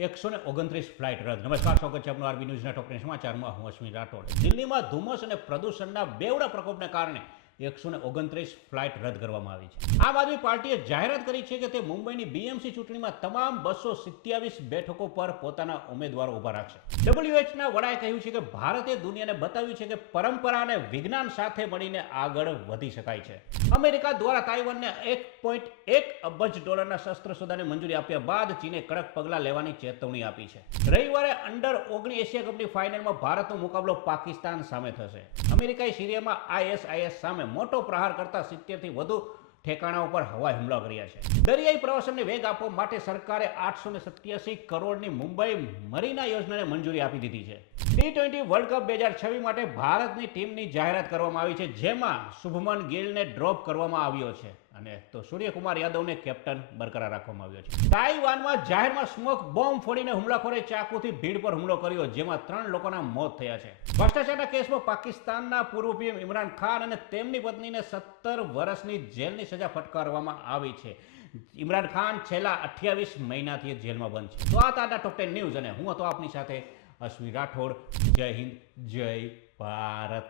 129 flight રદ. નમસ્કાર, સ્વાગત છે આપનું આરબી ન્યૂઝના ટોપ 10 સમાચારમાં. હું અશ્વિન રાઠોડ. દિલ્હીમાં ધુમ્મસ અને પ્રદૂષણના બેવડા પ્રકોપને કારણે 129 ફ્લાઇટ રદ કરવામાં આવી છે. આમ આદમી પાર્ટીએ જાહેરાત કરી છે કે તે મુંબઈની બીએમસી ચૂંટણીમાં તમામ 227 બેઠકો પર પોતાના ઉમેદવારો ઊભા રાખશે. WHના વડાએ કહ્યું છે કે ભારતે દુનિયાને બતાવ્યું છે કે પરંપરા અને વિજ્ઞાન સાથે મળીને આગળ વધી શકાય છે. અમેરિકા દ્વારા તાઇવાનને $1.1 અબજ શસ્ત્ર સોદાને મંજૂરી આપ્યા બાદ ચીને કડક પગલાં લેવાની ચેતવણી આપી છે. રવિવારે અંડર-19 એશિયા કપની ફાઇનલમાં ભારતનો મુકાબલો પાકિસ્તાન સામે થશે. અમેરિકાએ સિરિયામાં ISIS સામે મોટો પ્રહાર કરતા 70 થી વધુ ઠેકાણાઓ પર હવાઈ હુમલા કર્યા છે. દરિયાઈ પ્રવાસનને વેગ આપવા માટે સરકારે 887 કરોડની મુંબઈ મરીના યોજનાને મંજૂરી આપી દીધી છે. T20 વર્લ્ડ કપ 2026 માટે ભારતની ટીમની જાહેરાત કરવામાં આવી છે, જેમાં શુભમન ગિલને ડ્રોપ કરવામાં આવ્યો છે અને તો સૂર્યકુમાર યાદવને કેપ્ટન બરકરાર રાખવામાં આવ્યો છે. તાઇવાનમાં જાહેરમાં સ્મોક બોમ્બ ફોડીને હુમલાખોરે ચાકુથી ભીડ પર હુમલો કર્યો, જેમાં 3 લોકોના મોત થયા છે. ભ્રષ્ટાચારના કેસમાં પાકિસ્તાનના પૂર્વ પીએમ ઇમરાન ખાન અને તેમની પત્નીને 17 વર્ષની જેલની સજા ફટકારવામાં આવી છે. ઇમરાન ખાન છેલ્લા 28 મહિનાથી જેલમાં બંધ છે. તો આ તાજા ટોપ 10 ન્યૂઝ અને હું હતો આપની સાથે અશ્વિન રાઠોડ. જય હિન્દ, જય ભારત.